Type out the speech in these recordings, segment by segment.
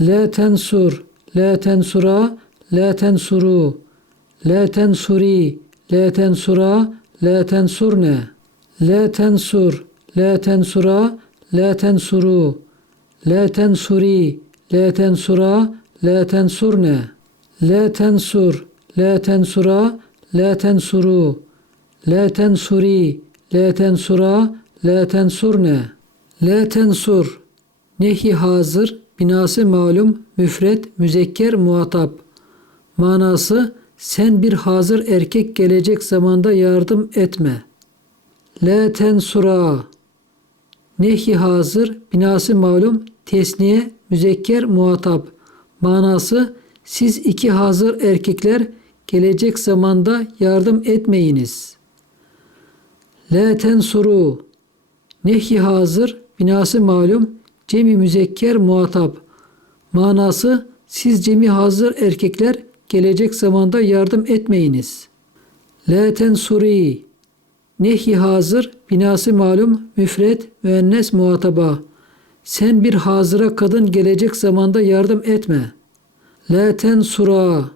La tensur, la tensura, la tensuru. La tensuri, la tensura, la tensurne. La tensur, la tensura, la tensuru. La tensuri, la tensura, la tensurne. La tensur, la tensura, la tensuru. La tensuri, la tensura, la tensurne. La tensur, nehi hazır, binası malum, müfret, müzekker, muhatap. Manası, sen bir hazır erkek gelecek zamanda yardım etme. La tensura, nehi hazır, binası malum, tesniye, müzekker, muhatap. Manası, siz iki hazır erkekler gelecek zamanda yardım etmeyiniz. La tensuru, nehi hazır, binası malum, cemi müzekker muhatap. Manası siz cemi hazır erkekler gelecek zamanda yardım etmeyiniz. La tensuri, nehi hazır, binası malum, müfret, müennes muhataba. Sen bir hazıra kadın gelecek zamanda yardım etme. La tensura,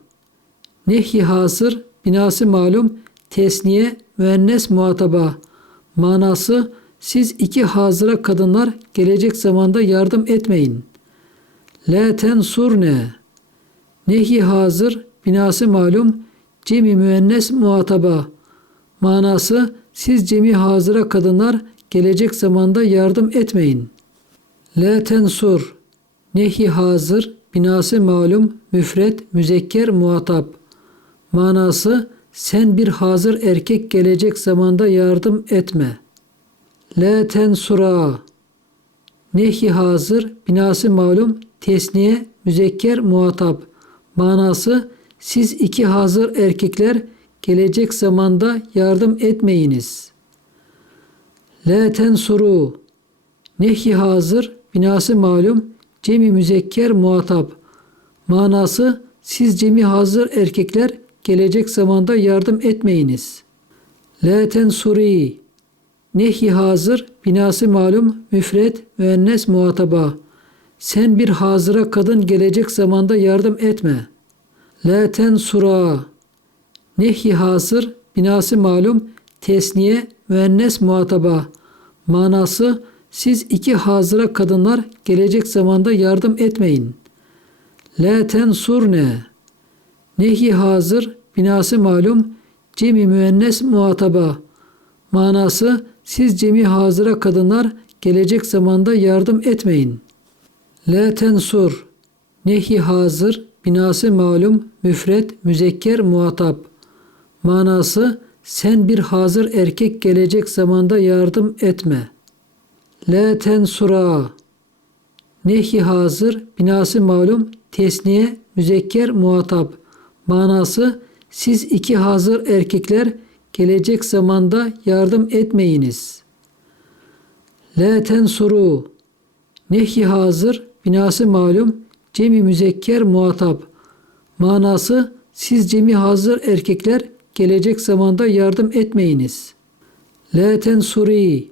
nehi hazır, binası malum, tesniye, müennes muhataba. Manası siz iki hazıra kadınlar gelecek zamanda yardım etmeyin. La tensurne. Nehi hazır, binası malum, cemi müennes muhataba. Manası siz cemi hazıra kadınlar gelecek zamanda yardım etmeyin. La tensur. Nehi hazır, binası malum, müfret, müzekker, muhatap. Manası sen bir hazır erkek gelecek zamanda yardım etme. La tensura. Nehi hazır, binası malum, tesniye, müzekker, muhatap. Manası siz iki hazır erkekler gelecek zamanda yardım etmeyiniz. La tensuru. Nehi hazır, binası malum, cemi müzekker, muhatap. Manası siz cemi hazır erkekler gelecek zamanda yardım etmeyiniz. La tensuri. Nehi hazır, binası malum, müfret, müennes muhataba. Sen bir hazıra kadın gelecek zamanda yardım etme. La tensura. Nehi hazır, binası malum, tesniye, müennes muhataba. Manası siz iki hazıra kadınlar gelecek zamanda yardım etmeyin. La tensurne. Nehi hazır, binası malum, cemi müennes muhataba. Manası siz cemi hazıra kadınlar gelecek zamanda yardım etmeyin. La tensur. Nehi hazır, binası malum, müfret, müzekker, muhatap. Manası sen bir hazır erkek gelecek zamanda yardım etme. La tensura. Nehi hazır, binası malum, tesniye, müzekker, muhatap. Manası siz iki hazır erkekler gelecek zamanda yardım etmeyiniz. La tensuru. Nehi hazır, binası malum, cemi müzekker muhatap. Manası siz cemi hazır erkekler gelecek zamanda yardım etmeyiniz. La tensuri.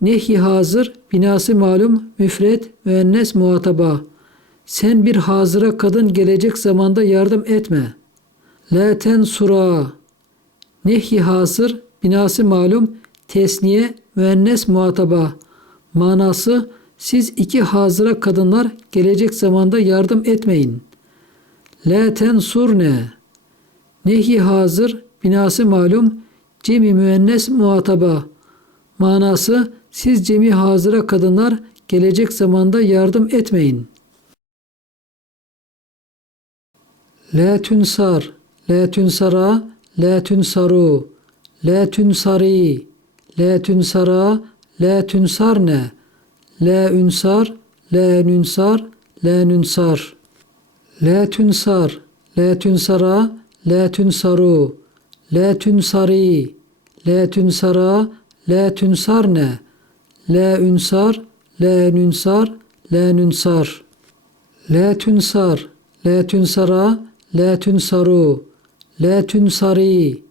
Nehi hazır, binası malum, müfret, müennes muhataba. Sen bir hazıra kadın gelecek zamanda yardım etme. La tensura. Nehi hazır, binası malum, tesniye, müennes muhataba. Manası siz iki hazıra kadınlar gelecek zamanda yardım etmeyin. La tensurne. Nehi hazır, binası malum, cemi müennes muhataba. Manası siz cemi hazıra kadınlar gelecek zamanda yardım etmeyin. La tünsar, la tünsara, la tünsaru, la tünsari, la tünsara, la tünsarne, la ünsar, la nünsar, la nünsar. La tünsar, la tünsara, la tünsaru, la tünsari, la tünsara, la tünsarne, la ünsar, la nünsar, la nünsar. La tünsar, la tünsara, la tünsaru, la tünsari,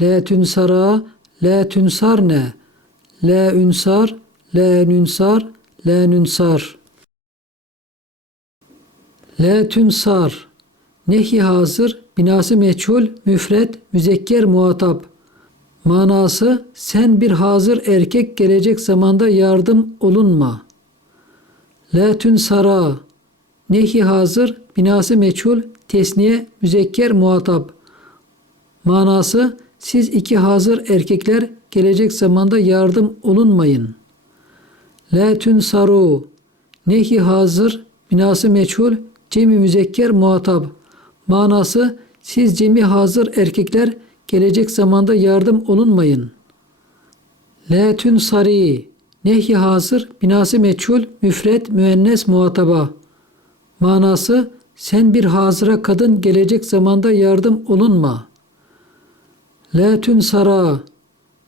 la tünsara, la tünsarne, la ünsar, la nünsar, la nünsar. La tünsar. Nehi hazır, binası meçhul, müfret, müzekker muhatap. Manası sen bir hazır erkek gelecek zamanda yardım olunma. La tünsara. Nehi hazır, binası meçhul, tesniye, müzekker muhatap. Manası siz iki hazır erkekler gelecek zamanda yardım olunmayın. La tünsaru. Nehi hazır, binası meçhul, cemi müzekker muhatap. Manası siz cemi hazır erkekler gelecek zamanda yardım olunmayın. La tünsari. Nehi hazır, binası meçhul, müfret, müennes muhataba. Manası sen bir hazıra kadın gelecek zamanda yardım olunma. La tünsara.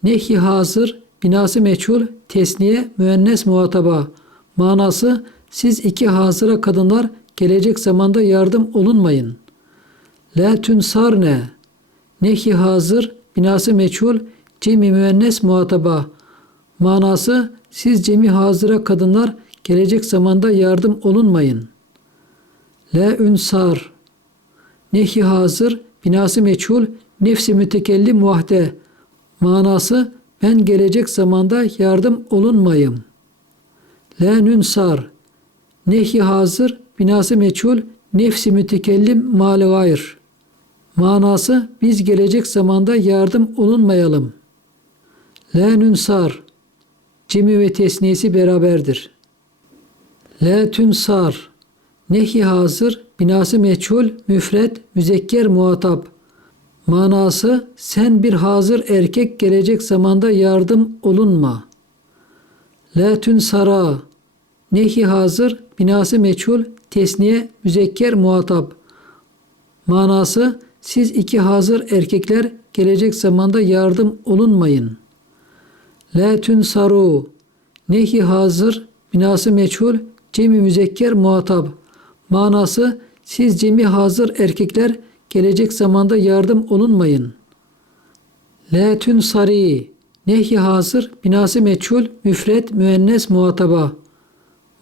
Nehi hazır, binası meçhul, tesniye, müennes muhataba. Manası siz iki hazıra kadınlar gelecek zamanda yardım olunmayın. La tünsarne. Nehi hazır, binası meçhul, cemi müennes muhataba. Manası siz cemi hazıra kadınlar gelecek zamanda yardım olunmayın. La ünsar. Nehi hazır, binası meçhul, nefsi mütekellim muhte. Manası ben gelecek zamanda yardım olunmayım. La nünsar. Nehi hazır, binası meçhul, nefsi mütekellim mali gayr. Manası biz gelecek zamanda yardım olunmayalım. La nünsar. Cemi ve tesniyesi beraberdir. La tünsar. Nehi hazır, binası meçhul, müfret, müzekker muhatap. Manası sen bir hazır erkek gelecek zamanda yardım olunma. La tünsara. Nehi hazır, binası meçhul, tesniye, müzekker muhatap. Manası siz iki hazır erkekler gelecek zamanda yardım olunmayın. La tünsaru. Nehi hazır, binası meçhul, cemi müzekker muhatap. Manası siz cemi hazır erkekler gelecek zamanda yardım olunmayın. La tünsari. Nehi hazır, binası meçhul, müfret, müennes muhataba.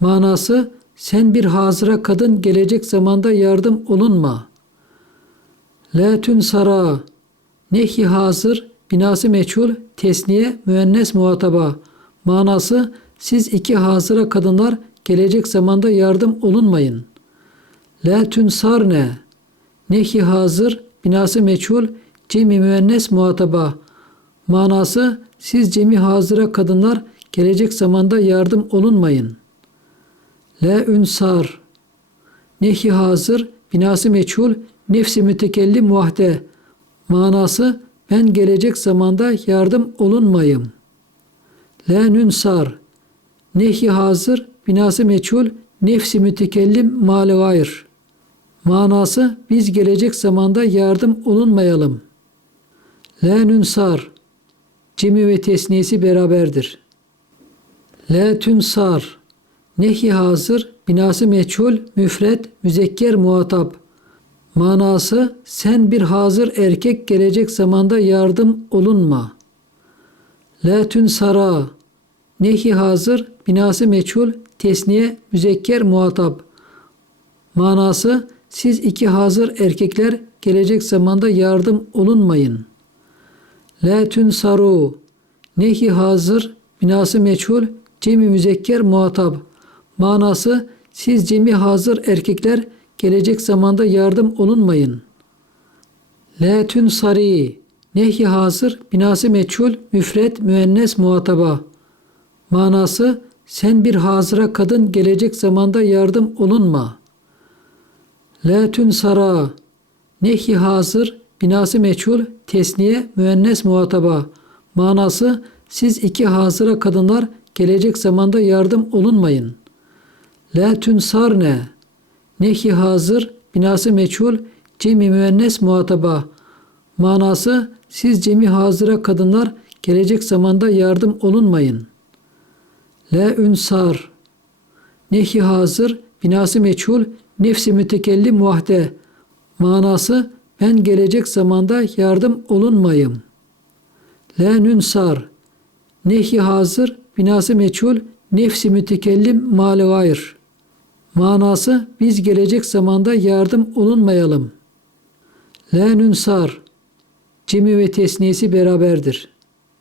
Manası sen bir hazıra kadın gelecek zamanda yardım olunma. La tünsara. Nehi hazır, binası meçhul, tesniye, müennes muhataba. Manası siz iki hazıra kadınlar gelecek zamanda yardım olunmayın. La tünsarne. Nehi hazır, binası meçhul, cemi müennes muhataba. Manası siz cemi hazıra kadınlar gelecek zamanda yardım olunmayın. La ünsar. Nehi hazır, binası meçhul, nefsi mütekellim muhte. Manası ben gelecek zamanda yardım olunmayım. La nünsar. Nehi hazır, binası meçhul, nefsi mütekellim mali gayr. Manası biz gelecek zamanda yardım olunmayalım. La nünsar. Cemi ve tesniyesi beraberdir. La tünsar. Nehi hazır, binası meçhul, müfret, müzekker muhatap. Manası sen bir hazır erkek gelecek zamanda yardım olunma. La tünsara. Nehi hazır, binası meçhul, tesniye, müzekker muhatap. Manası siz iki hazır erkekler gelecek zamanda yardım olunmayın. La tünsaru. Nehi hazır, binası meçhul, cemi müzekker muhatap. Manası siz cemi hazır erkekler gelecek zamanda yardım olunmayın. La tünsari. Nehi hazır, binası meçhul, müfret, müennes muhataba. Manası sen bir hazıra kadın gelecek zamanda yardım olunma. La tünsara. Nehi hazır, binası meçhul, tesniye, müennes muhataba. Manası siz iki hazıra kadınlar gelecek zamanda yardım olunmayın. La tünsarne. Nehi hazır, binası meçhul, cemi müennes muhataba. Manası siz cemi hazıra kadınlar gelecek zamanda yardım olunmayın. La ünsar. Nehi hazır, binası meçhul, nefsi mütekellim muhte. Manası ben gelecek zamanda yardım olunmayım. La nünsar. Nehi hazır, binası meçhul, nefsi mütekellim mali gayr. Manası biz gelecek zamanda yardım olunmayalım. La nünsar. Cemi ve tesniyesi beraberdir.